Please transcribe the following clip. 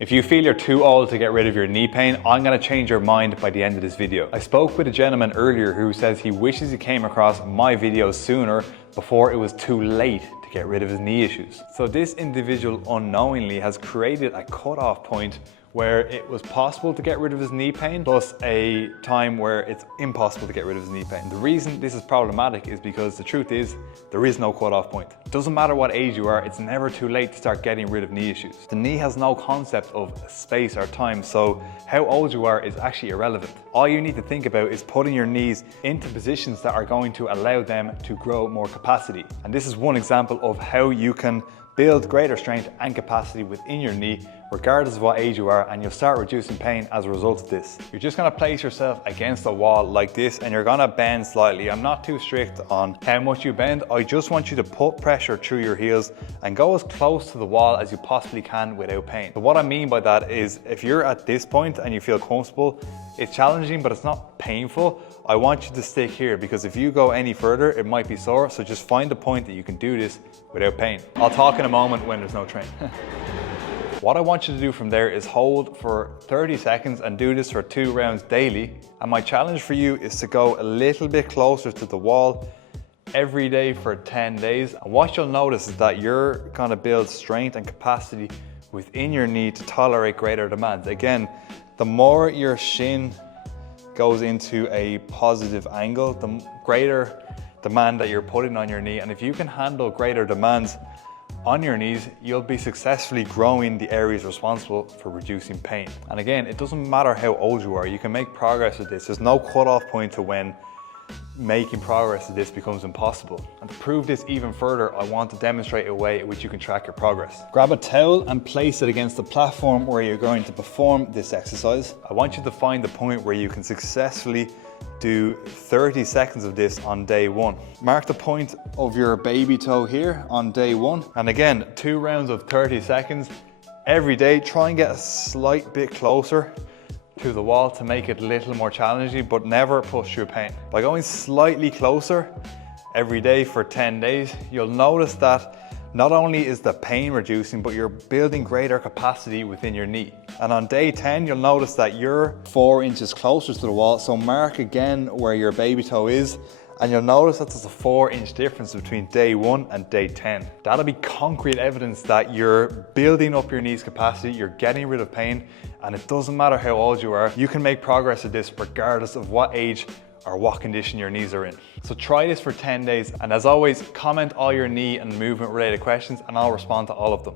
If you feel you're too old to get rid of your knee pain, I'm going to change your mind by the end of this video. I spoke with a gentleman earlier who says he wishes he came across my videos sooner before it was too late to get rid of his knee issues. So this individual unknowingly has created a cutoff point where it was possible to get rid of his knee pain, plus a time where it's impossible to get rid of his knee pain. The reason this is problematic is because the truth is, there is no cutoff point. It doesn't matter what age you are, it's never too late to start getting rid of knee issues. The knee has no concept of space or time, so how old you are is actually irrelevant. All you need to think about is putting your knees into positions that are going to allow them to grow more capacity. And this is one example of how you can build greater strength and capacity within your knee regardless of what age you are, and you'll start reducing pain as a result of this. You're just gonna place yourself against a wall like this and you're gonna bend slightly. I'm not too strict on how much you bend. I just want you to put pressure through your heels and go as close to the wall as you possibly can without pain. So what I mean by that is if you're at this point and you feel comfortable, it's challenging but it's not painful. I want you to stick here because if you go any further, it might be sore. So just find a point that you can do this without pain. I'll talk in a moment when there's no train. What I want you to do from there is hold for 30 seconds and do this for 2 rounds daily. And my challenge for you is to go a little bit closer to the wall every day for 10 days. And what you'll notice is that you're gonna build strength and capacity within your knee to tolerate greater demands. Again, the more your shin goes into a positive angle, the greater demand that you're putting on your knee. And if you can handle greater demands on your knees, you'll be successfully growing the areas responsible for reducing pain. And again, it doesn't matter how old you are, you can make progress with this. There's no cutoff point to when making progress with this becomes impossible. And to prove this even further, I want to demonstrate a way in which you can track your progress. Grab a towel and place it against the platform where you're going to perform this exercise. I want you to find the point where you can successfully do 30 seconds of this on day 1. Mark the point of your baby toe here on day 1. And again, 2 rounds of 30 seconds every day. Try and get a slight bit closer to the wall to make it a little more challenging, but never push through pain. By going slightly closer every day for 10 days, you'll notice that not only is the pain reducing, but you're building greater capacity within your knee. And on day 10, you'll notice that you're 4 inches closer to the wall. So mark again where your baby toe is, and you'll notice that there's a 4-inch difference between day 1 and day 10. That'll be concrete evidence that you're building up your knee's capacity, you're getting rid of pain, and it doesn't matter how old you are, you can make progress with this regardless of what age or what condition your knees are in. So try this for 10 days, and as always, comment all your knee and movement related questions and I'll respond to all of them.